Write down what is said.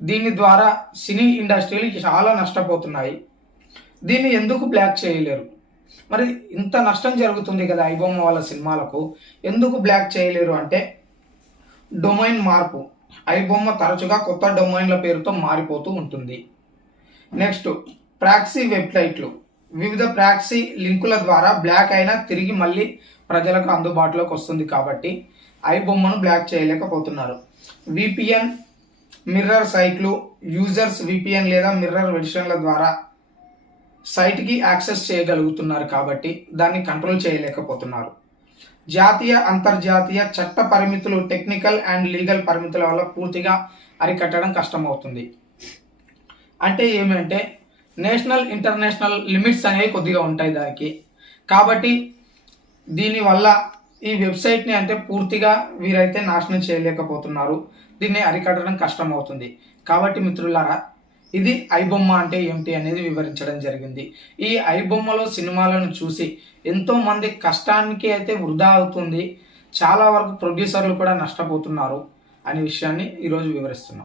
దీని ద్వారా సినీ ఇండస్ట్రీలు చాలా నష్టపోతున్నాయి. దీన్ని ఎందుకు బ్లాక్ చేయలేరు? మరి ఇంత నష్టం జరుగుతుంది కదా ఐబొమ్మ వాళ్ళ సినిమాలకు, ఎందుకు బ్లాక్ చేయలేరు అంటే డొమైన్ మార్పు. ఐబొమ్మ తరచుగా కొత్త డొమైన్ల పేరుతో మారిపోతూ ఉంటుంది. నెక్స్ట్ ప్రాక్సీ వెబ్సైట్లు. వివిధ ప్రాక్సీ లింకుల ద్వారా బ్లాక్ అయినా తిరిగి మళ్ళీ ప్రజలకు అందుబాటులోకి వస్తుంది కాబట్టి ఐబొమ్మను బ్లాక్ చేయలేకపోతున్నారు. విపిఎన్, మిర్రర్ సైట్లు. యూజర్స్ విపిఎన్ లేదా మిర్రర్ వెర్షన్ల ద్వారా సైట్కి యాక్సెస్ చేయగలుగుతున్నారు కాబట్టి దాన్ని కంట్రోల్ చేయలేకపోతున్నారు. జాతీయ అంతర్జాతీయ చట్ట పరిమితులు, టెక్నికల్ అండ్ లీగల్ పరిమితుల వల్ల పూర్తిగా అరికట్టడం కష్టమవుతుంది. అంటే ఏమంటే నేషనల్ ఇంటర్నేషనల్ లిమిట్స్ అనేవి కొద్దిగా ఉంటాయి దానికి. కాబట్టి దీనివల్ల ఈ వెబ్సైట్ని అంటే పూర్తిగా వీరైతే నాశనం చేయలేకపోతున్నారు. దీన్ని అరికట్టడం కష్టం అవుతుంది. కాబట్టి మిత్రులారా, ఇది ఐబొమ్మ అంటే ఏమిటి అనేది వివరించడం జరిగింది. ఈ ఐబొమ్మలో సినిమాలను చూసి ఎంతోమంది కష్టానికి అయితే వృధా అవుతుంది, చాలా వరకు ప్రొడ్యూసర్లు కూడా నష్టపోతున్నారు అనే విషయాన్ని ఈరోజు వివరిస్తున్నాం.